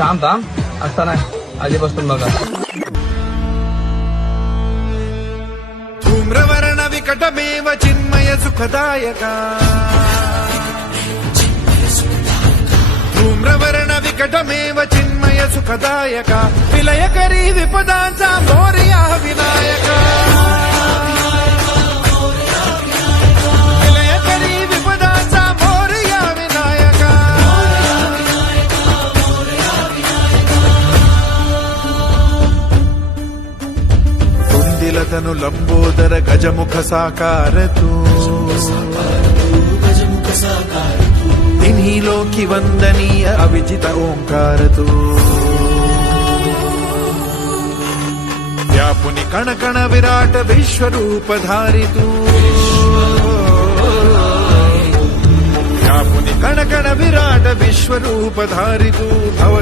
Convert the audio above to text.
थांब थांब असता नाही आधीपासून बघा. धूम्रवर्ण विकटमेव चिन्मय सुखदायका. धूम्रवर्ण विकटमेव चिन्मय सुखदायका. विलयकरी विपदांचा मोरया विनायका. विलयकरी विपदांचा मोरया विनायका. कुंदिलतनु लंबोदर गजमुख साकार तू. तिन्ही लोकी वंदनीय अविजित ओंकार तू. व्यापुनि कण कण विराट विश्वरूप धारी तू. व्यापुनि कण कण विराट विश्वरूप धारी तू. भव